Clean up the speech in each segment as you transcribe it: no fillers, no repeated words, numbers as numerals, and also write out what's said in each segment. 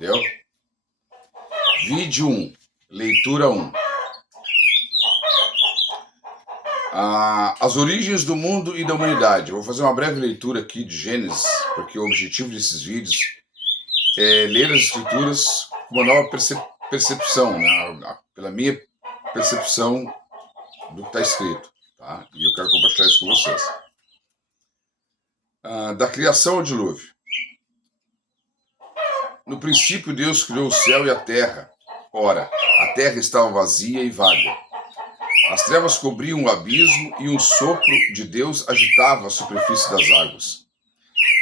Entendeu? Vídeo 1, leitura 1. As origens do mundo e da humanidade. Eu vou fazer uma breve leitura aqui de Gênesis, porque o objetivo desses vídeos é ler as escrituras com uma nova percepção, né? Pela minha percepção do que está escrito. Tá? E eu quero compartilhar isso com vocês. Da criação ao dilúvio. No princípio Deus criou o céu e a terra. Ora, a terra estava vazia e vaga. As trevas cobriam o abismo e um sopro de Deus agitava a superfície das águas.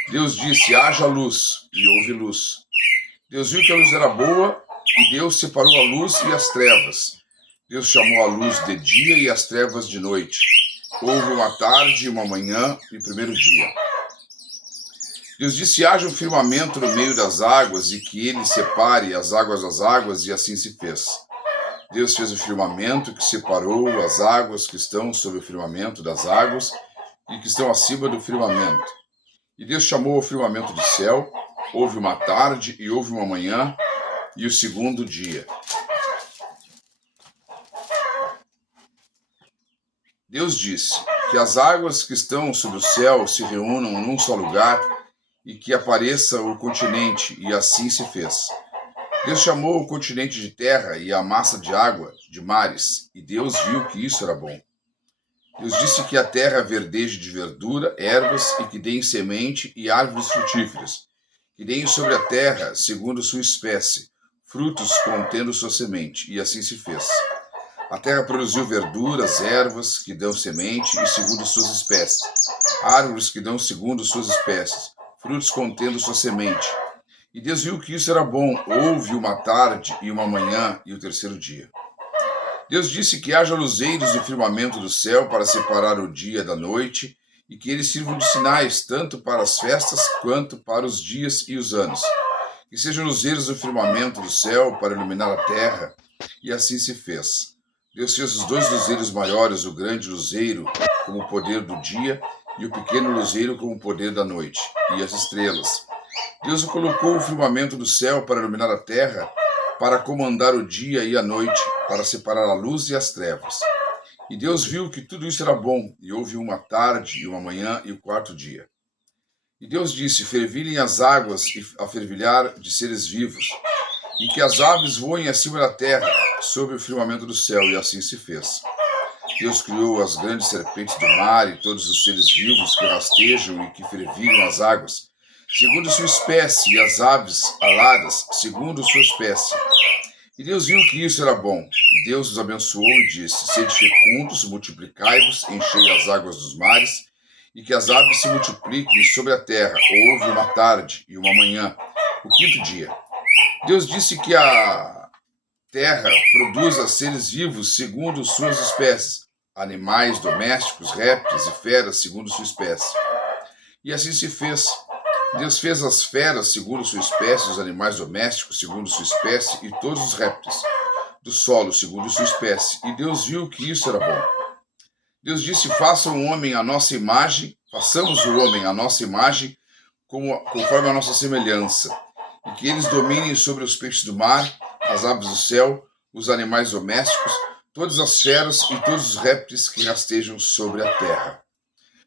Deus disse, haja luz, e houve luz. Deus viu que a luz era boa, e Deus separou a luz e as trevas. Deus chamou a luz de dia e as trevas de noite. Houve uma tarde e uma manhã e o primeiro dia. Deus disse, haja um firmamento no meio das águas e que ele separe as águas das águas, e assim se fez. Deus fez o firmamento que separou as águas que estão sobre o firmamento das águas e que estão acima do firmamento. E Deus chamou o firmamento de céu. Houve uma tarde e houve uma manhã e o segundo dia. Deus disse que as águas que estão sobre o céu se reúnam num só lugar e que apareça o continente, e assim se fez. Deus chamou o continente de terra e a massa de água de mares, e Deus viu que isso era bom. Deus disse que a terra verdeje de verdura, ervas, e que deem semente e árvores frutíferas, que deem sobre a terra, segundo sua espécie, frutos contendo sua semente, e assim se fez. A terra produziu verduras, ervas, que dão semente e segundo suas espécies, árvores que dão segundo suas espécies, frutos contendo sua semente. E Deus viu que isso era bom. Houve uma tarde e uma manhã e o terceiro dia. Deus disse que haja luzeiros no firmamento do céu para separar o dia da noite e que eles sirvam de sinais tanto para as festas quanto para os dias e os anos. Que sejam luzeiros no firmamento do céu para iluminar a terra, e assim se fez. Deus fez os dois luzeiros maiores, o grande luzeiro como o poder do dia e o pequeno luzeiro como o poder da noite, e as estrelas. Deus colocou o firmamento do céu para iluminar a terra, para comandar o dia e a noite, para separar a luz e as trevas. E Deus viu que tudo isso era bom, e houve uma tarde e uma manhã e o quarto dia. E Deus disse, fervilhem as águas a fervilhar de seres vivos, e que as aves voem acima da terra, sobre o firmamento do céu, e assim se fez. Deus criou as grandes serpentes do mar e todos os seres vivos que rastejam e que fervilham as águas, segundo sua espécie, e as aves aladas, segundo sua espécie. E Deus viu que isso era bom. Deus os abençoou e disse, sede fecundos, multiplicai-vos, enchei as águas dos mares, e que as aves se multipliquem sobre a terra. Houve uma tarde e uma manhã, o quinto dia. Deus disse que a terra produza seres vivos segundo suas espécies, animais domésticos, répteis e feras segundo sua espécie. E assim se fez. Deus fez as feras segundo sua espécie, os animais domésticos segundo sua espécie e todos os répteis do solo segundo sua espécie. E Deus viu que isso era bom. Deus disse, façam o homem à nossa imagem, façamos o homem à nossa imagem, conforme a nossa semelhança, e que eles dominem sobre os peixes do mar, as aves do céu, os animais domésticos, todas as feras e todos os répteis que rastejam sobre a terra.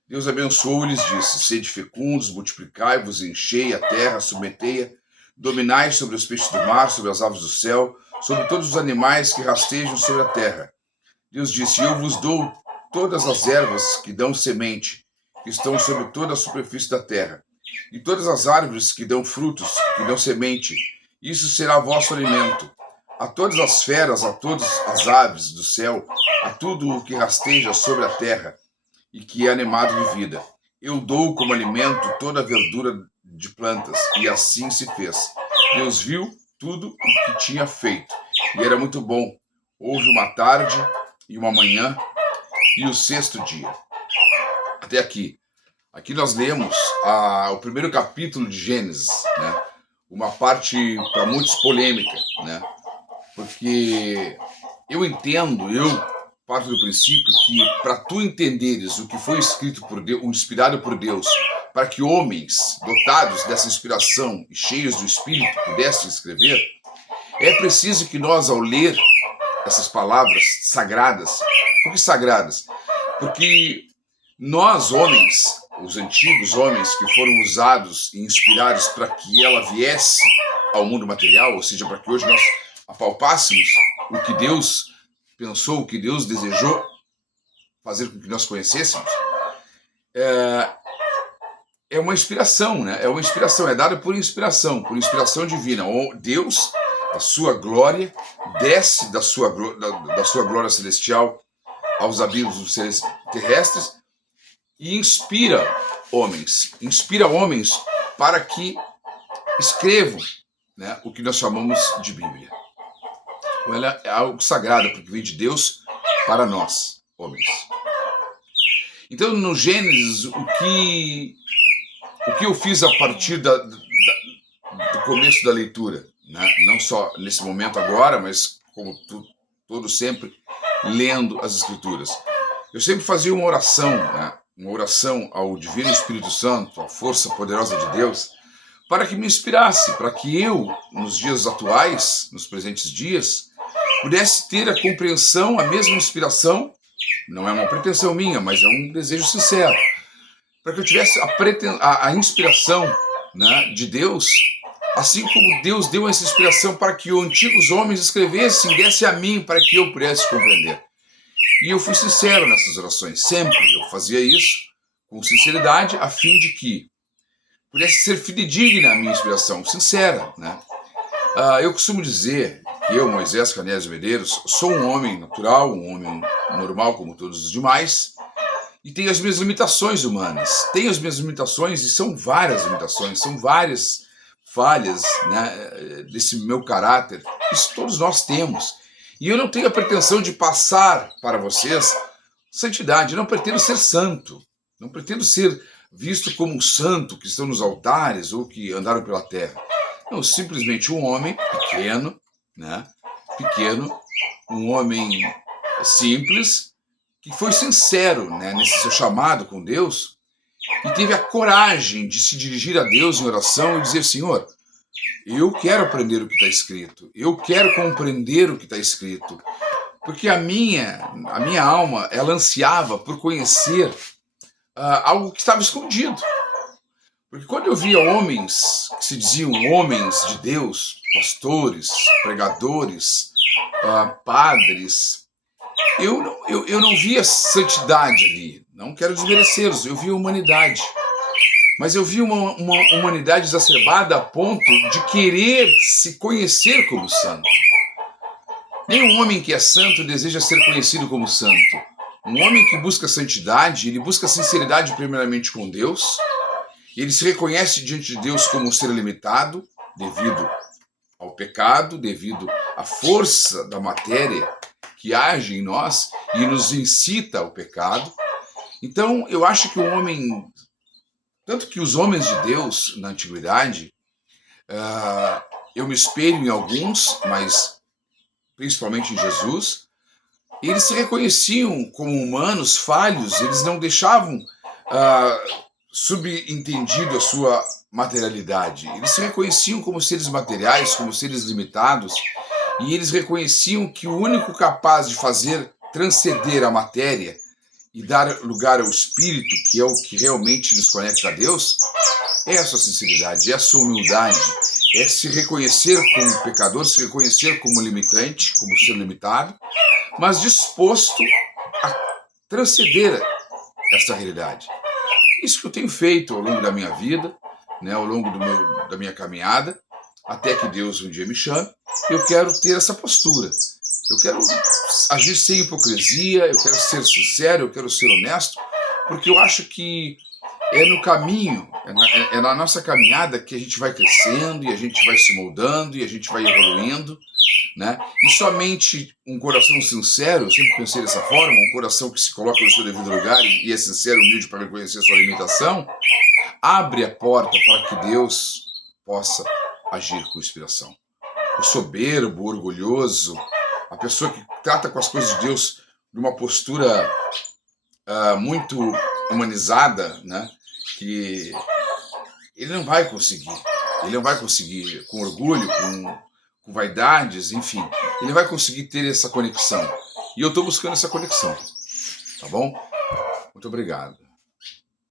Deus abençoou e lhes disse, sede fecundos, multiplicai-vos, enchei a terra, submetei-a, dominai sobre os peixes do mar, sobre as aves do céu, sobre todos os animais que rastejam sobre a terra. Deus disse, eu vos dou todas as ervas que dão semente, que estão sobre toda a superfície da terra, e todas as árvores que dão frutos, que dão semente, isso será vosso alimento. A todas as feras, a todas as aves do céu, a tudo o que rasteja sobre a terra, e que é animado de vida. Eu dou como alimento toda a verdura de plantas, e assim se fez. Deus viu tudo o que tinha feito, e era muito bom. Houve uma tarde e uma manhã, e o sexto dia. Até aqui. Aqui nós lemos o primeiro capítulo de Gênesis, né? Uma parte para muitos polêmica, né? Porque eu parto do princípio que para tu entenderes o que foi escrito por Deus, inspirado por Deus, para que homens dotados dessa inspiração e cheios do Espírito pudessem escrever, é preciso que nós, ao ler essas palavras sagradas, por que sagradas? Porque nós, homens, os antigos homens que foram usados e inspirados para que ela viesse ao mundo material, ou seja, para que hoje nós apalpássemos o que Deus pensou, o que Deus desejou fazer com que nós conhecêssemos, é uma inspiração, né? É uma inspiração, é dada por inspiração divina. Deus, a sua glória, desce da sua glória celestial aos abismos terrestres e inspira homens para que escrevam, né, o que nós chamamos de Bíblia. Ela é algo sagrado, porque vem de Deus para nós, homens. Então, no Gênesis, o que eu fiz a partir do começo da leitura, né? Não só nesse momento agora, mas como todo sempre, lendo as Escrituras. Eu sempre fazia uma oração, né? Uma oração ao Divino Espírito Santo, à força poderosa de Deus, para que me inspirasse, para que eu, nos dias atuais, nos presentes dias, pudesse ter a compreensão, a mesma inspiração. Não é uma pretensão minha, mas é um desejo sincero, para que eu tivesse a inspiração, né, de Deus, assim como Deus deu essa inspiração para que os antigos homens escrevessem, desse a mim para que eu pudesse compreender. E eu fui sincero nessas orações, sempre eu fazia isso com sinceridade, a fim de que pudesse ser fidedigna a minha inspiração, sincera, né? Eu costumo dizer que eu, Moisés Canésio Medeiros, sou um homem natural, um homem normal como todos os demais, e tenho as minhas limitações humanas. Tenho as minhas limitações, e são várias limitações, são várias falhas, né, desse meu caráter. Isso todos nós temos. E eu não tenho a pretensão de passar para vocês santidade. Eu não pretendo ser santo. Não pretendo ser visto como um santo que estão nos altares ou que andaram pela terra. Não, simplesmente um homem pequeno, né? Pequeno, um homem simples, que foi sincero, né, nesse seu chamado com Deus e teve a coragem de se dirigir a Deus em oração e dizer: Senhor, eu quero aprender o que está escrito, eu quero compreender o que está escrito, porque a minha alma, ela ansiava por conhecer algo que estava escondido. Porque quando eu via homens que se diziam homens de Deus, pastores, pregadores, padres, eu não via santidade ali. Não quero desmerecê-los, eu via humanidade. Mas eu via uma humanidade exacerbada a ponto de querer se conhecer como santo. Nenhum homem que é santo deseja ser conhecido como santo. Um homem que busca santidade, ele busca sinceridade primeiramente com Deus. Ele se reconhece diante de Deus como um ser limitado, devido ao pecado, devido à força da matéria que age em nós e nos incita ao pecado. Então, eu acho que o homem, tanto que os homens de Deus na antiguidade, eu me espelho em alguns, mas principalmente em Jesus, eles se reconheciam como humanos falhos, eles não deixavam subentendido a sua materialidade. Eles se reconheciam como seres materiais, como seres limitados, e eles reconheciam que o único capaz de fazer transcender a matéria e dar lugar ao Espírito, que é o que realmente nos conecta a Deus, é a sua sinceridade, é a sua humildade, é se reconhecer como pecador, se reconhecer como limitante, como ser limitado, mas disposto a transcender esta realidade. Isso que eu tenho feito ao longo da minha vida, né, ao longo da minha caminhada, até que Deus um dia me chame. Eu quero ter essa postura. Eu quero agir sem hipocrisia, eu quero ser sincero, eu quero ser honesto, porque eu acho que é no caminho, é na nossa caminhada que a gente vai crescendo, e a gente vai se moldando, e a gente vai evoluindo, né? E somente um coração sincero, eu sempre pensei dessa forma, um coração que se coloca no seu devido lugar e é sincero, humilde para reconhecer a sua limitação, abre a porta para que Deus possa agir com inspiração. O soberbo, o orgulhoso, a pessoa que trata com as coisas de Deus de uma postura muito humanizada, né? que ele não vai conseguir. Ele não vai conseguir com orgulho, com vaidades, enfim. Ele vai conseguir ter essa conexão. E eu estou buscando essa conexão. Tá bom? Muito obrigado.